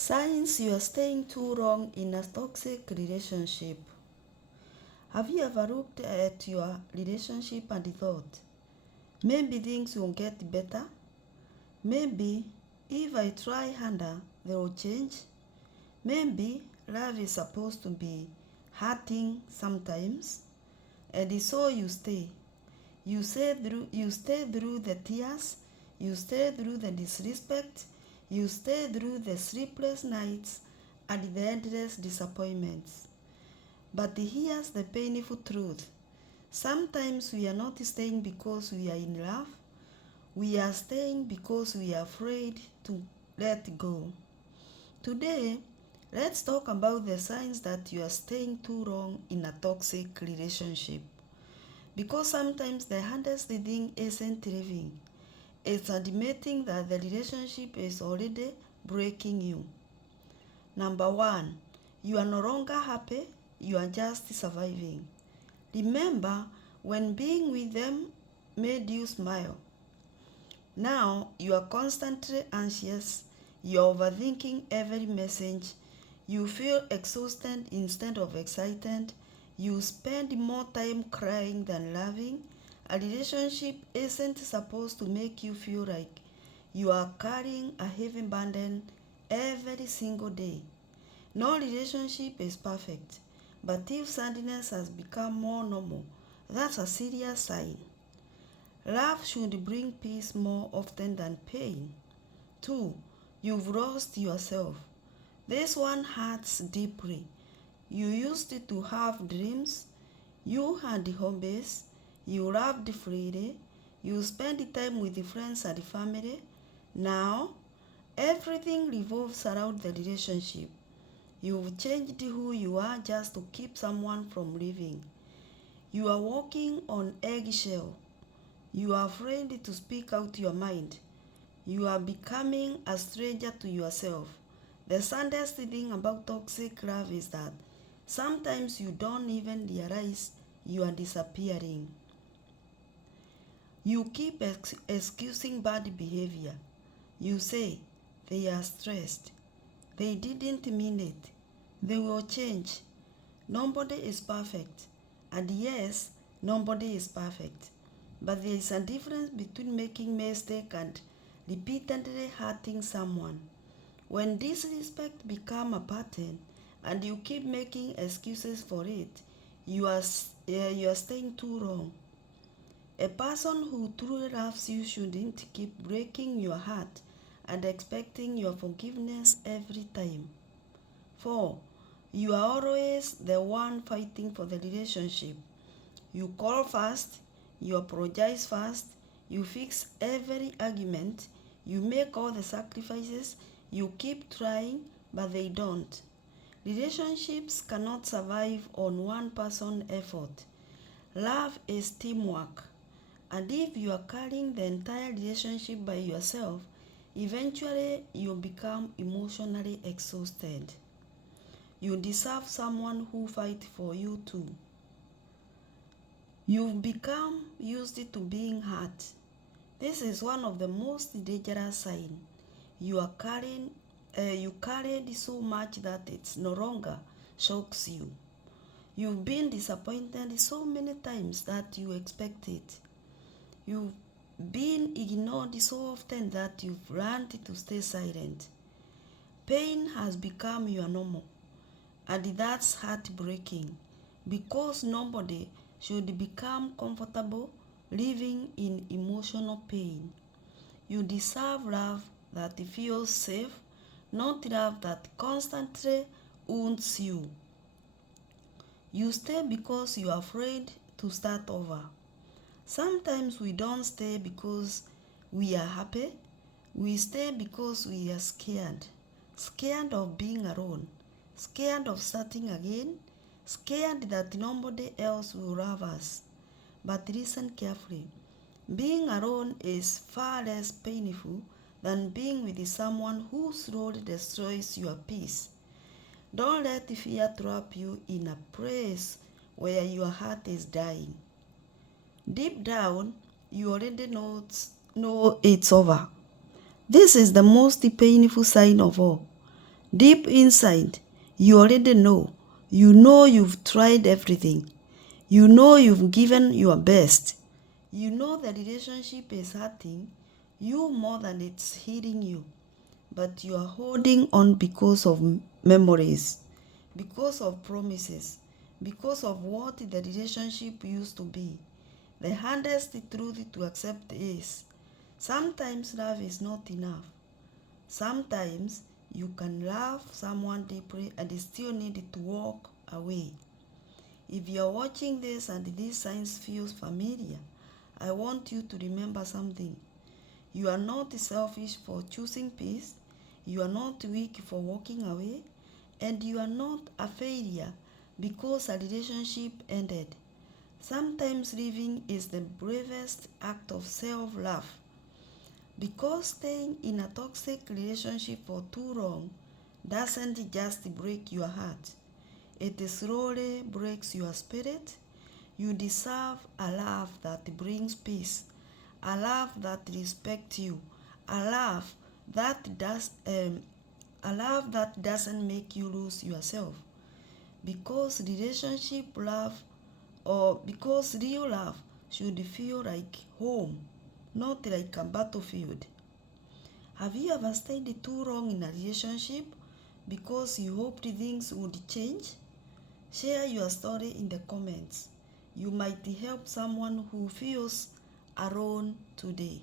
Signs you are staying too long in a toxic relationship. Have you ever looked at your relationship and thought, maybe things will get better? Maybe if I try harder, they will change? Maybe love is supposed to be hurting sometimes, and so you stay. You stay through the tears, you stay through the disrespect, you stay through the sleepless nights and the endless disappointments. But here's the painful truth. Sometimes we are not staying because we are in love. We are staying because we are afraid to let go. Today, let's talk about the signs that you are staying too long in a toxic relationship. Because sometimes the hardest thing isn't leaving. It's admitting that the relationship is already breaking you. Number one, you are no longer happy, you are just surviving. Remember when being with them made you smile. Now you are constantly anxious, you are overthinking every message, you feel exhausted instead of excited, you spend more time crying than loving. A relationship isn't supposed to make you feel like you are carrying a heavy burden every single day. No relationship is perfect, but if sadness has become more normal, that's a serious sign. Love should bring peace more often than pain. 2. You've lost yourself. This one hurts deeply. You used to have dreams, you had hobbies, you loved freely, you spent time with friends and family. Now, everything revolves around the relationship. You've changed who you are just to keep someone from leaving. You are walking on eggshell. You are afraid to speak out your mind. You are becoming a stranger to yourself. The saddest thing about toxic love is that sometimes you don't even realize you are disappearing. You keep excusing bad behavior. You say, they are stressed. They didn't mean it. They will change. Nobody is perfect. And yes, nobody is perfect. But there is a difference between making mistake and repeatedly hurting someone. When disrespect becomes a pattern and you keep making excuses for it, you are staying too long. A person who truly loves you shouldn't keep breaking your heart and expecting your forgiveness every time. 4. You are always the one fighting for the relationship. You call first, you apologize first, you fix every argument, you make all the sacrifices, you keep trying, but they don't. Relationships cannot survive on one person's effort. Love is teamwork. And if you are carrying the entire relationship by yourself, eventually you become emotionally exhausted. You deserve someone who fights for you too. You've become used to being hurt. This is one of the most dangerous signs. You carried so much that it no longer shocks you. You've been disappointed so many times that you expect it. You've been ignored so often that you've learned to stay silent. Pain has become your normal, and that's heartbreaking because nobody should become comfortable living in emotional pain. You deserve love that feels safe, not love that constantly wounds you. You stay because you are afraid to start over. Sometimes we don't stay because we are happy. We stay because we are scared. Scared of being alone. Scared of starting again. Scared that nobody else will love us. But listen carefully. Being alone is far less painful than being with someone who slowly destroys your peace. Don't let fear trap you in a place where your heart is dying. Deep down, you already know it's over. This is the most painful sign of all. Deep inside, you already know. You know you've tried everything. You know you've given your best. You know the relationship is hurting you more than it's healing you. But you are holding on because of memories, because of promises, because of what the relationship used to be. The hardest truth to accept is sometimes love is not enough. Sometimes you can love someone deeply and still need to walk away. If you are watching this and these signs feels familiar, I want you to remember something. You are not selfish for choosing peace. You are not weak for walking away. And you are not a failure because a relationship ended. Sometimes leaving is the bravest act of self-love. Because staying in a toxic relationship for too long doesn't just break your heart, it slowly breaks your spirit. You deserve a love that brings peace, a love that respects you, a love that doesn't make you lose yourself. Because relationship love or because real love should feel like home, not like a battlefield. Have you ever stayed too long in a relationship because you hoped things would change? Share your story in the comments. You might help someone who feels alone today.